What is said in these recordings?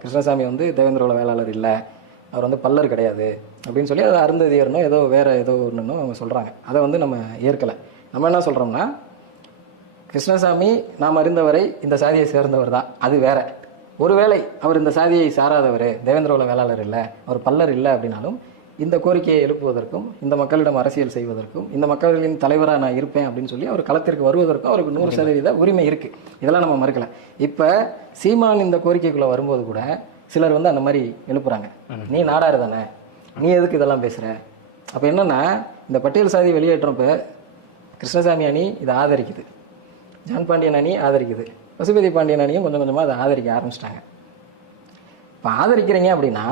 கிருஷ்ணசாமி வந்து தேவேந்திரோட வேளாளர் இல்லை. அவர் வந்து பல்லர் கிடையாது. அப்படின்னு சொல்லி அது அருந்ததியர்னோ ஏதோ வேறு ஏதோ ஒன்றுன்னு அவங்க சொல்கிறாங்க அதை வந்து நம்ம ஏற்கலை. நம்ம என்ன சொல்கிறோம்னா கிருஷ்ணசாமி நாம் அறிந்தவரை இந்த சாதியை சேர்ந்தவர் தான். அது வேற. ஒருவேளை அவர் இந்த சாதியை சாராதவர் தேவேந்திரோல வேளாளர் இல்லை அவர் பல்லர் இல்லை அப்படின்னாலும் இந்த கோரிக்கையை எழுப்புவதற்கும் இந்த மக்களிடம் அரசியல் செய்வதற்கும் இந்த மக்களின் தலைவராக நான் இருப்பேன் அப்படின்னு சொல்லி அவர் களத்திற்கு வருவதற்கும் அவருக்கு நூறு சதவீத உரிமை இருக்கு. இதெல்லாம் நம்ம மறுக்கல. இப்போ சீமான் இந்த கோரிக்கைக்குள்ள வரும்போது கூட சிலர் வந்து அந்த மாதிரி எழுப்புறாங்க. நீ நாடாரு தானே? நீ எதுக்கு இதெல்லாம் பேசுற? அப்போ என்னன்னா இந்த பட்டியல் சாதி வெளியேற்றப்ப கிருஷ்ணசாமி அணி இதை ஆதரிக்குது. ஜான் பாண்டியன் அணி ஆதரிக்குது. பசுபதி பாண்டியன் அணியும் கொஞ்சம் கொஞ்சமாக அதை ஆதரிக்க ஆரம்பிச்சிட்டாங்க. இப்போ ஆதரிக்கிறீங்க அப்படின்னா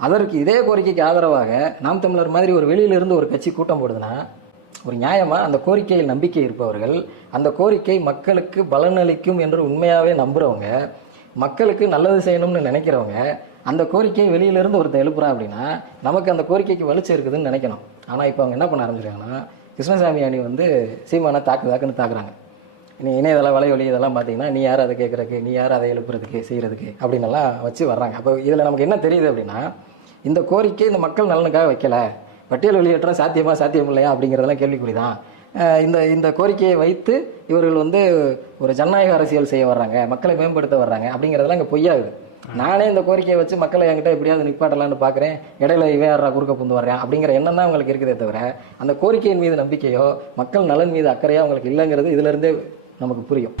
அதற்கு இதே கோரிக்கைக்கு ஆதரவாக நாம் தமிழர் மாதிரி ஒரு வெளியிலிருந்து ஒரு கட்சி கூட்டம் போடுதுன்னா ஒரு நியாயமாக அந்த கோரிக்கையில் நம்பிக்கை இருப்பவர்கள் அந்த கோரிக்கை மக்களுக்கு பலனளிக்கும் என்று உண்மையாகவே நம்புகிறவங்க மக்களுக்கு நல்லது செய்யணும்னு நினைக்கிறவங்க அந்த கோரிக்கையை வெளியிலிருந்து ஒருத்தன் எழுப்புறான் அப்படின்னா நமக்கு அந்த கோரிக்கைக்கு வலிச்சு இருக்குதுன்னு நினைக்கணும். ஆனால் இப்போ அவங்க என்ன பண்ண ஆரம்பிச்சிருக்காங்கன்னா கிருஷ்ணசாமி அணி வந்து சீமானை தாக்கு தாக்குன்னு தாக்குறாங்க. நீ இணையதள வலைவலி இதெல்லாம் பார்த்தீங்கன்னா நீ யார் அதை கேட்குறதுக்கு நீ யார் அதை எழுப்புறதுக்கு செய்கிறதுக்கு அப்படின்னு எல்லாம் வச்சு வர்றாங்க. அப்போ இதில் நமக்கு என்ன தெரியுது அப்படின்னா இந்த கோரிக்கை இந்த மக்கள் நலனுக்காக வைக்கல. பட்டியல் வெளியேற்றம் சாத்தியமா சாத்தியம் இல்லையா அப்படிங்கிறதெல்லாம் கேள்விக்குறி தான் இந்த இந்த கோரிக்கையை வைத்து இவர்கள் வந்து ஒரு ஜனநாயக அரசியல் செய்ய வர்றாங்க மக்களை மேம்படுத்த வர்றாங்க அப்படிங்கிறதெல்லாம் இங்கே பொய்யாகுது. நானே இந்த கோரிக்கையை வச்சு மக்களை என்கிட்ட எப்படியாவது நிப்பாட்டலாம்னு பார்க்குறேன் இடையில இவன் யாரா குறுக்க புந்து வர்றேன் அப்படிங்கிற எண்ணம் தான் அவங்களுக்கு இருக்குதே தவிர அந்த கோரிக்கையின் மீது நம்பிக்கையோ மக்கள் நலன் மீது அக்கறையோ அவங்களுக்கு இல்லைங்கிறது இதுலேருந்தே நமக்கு புரியும்.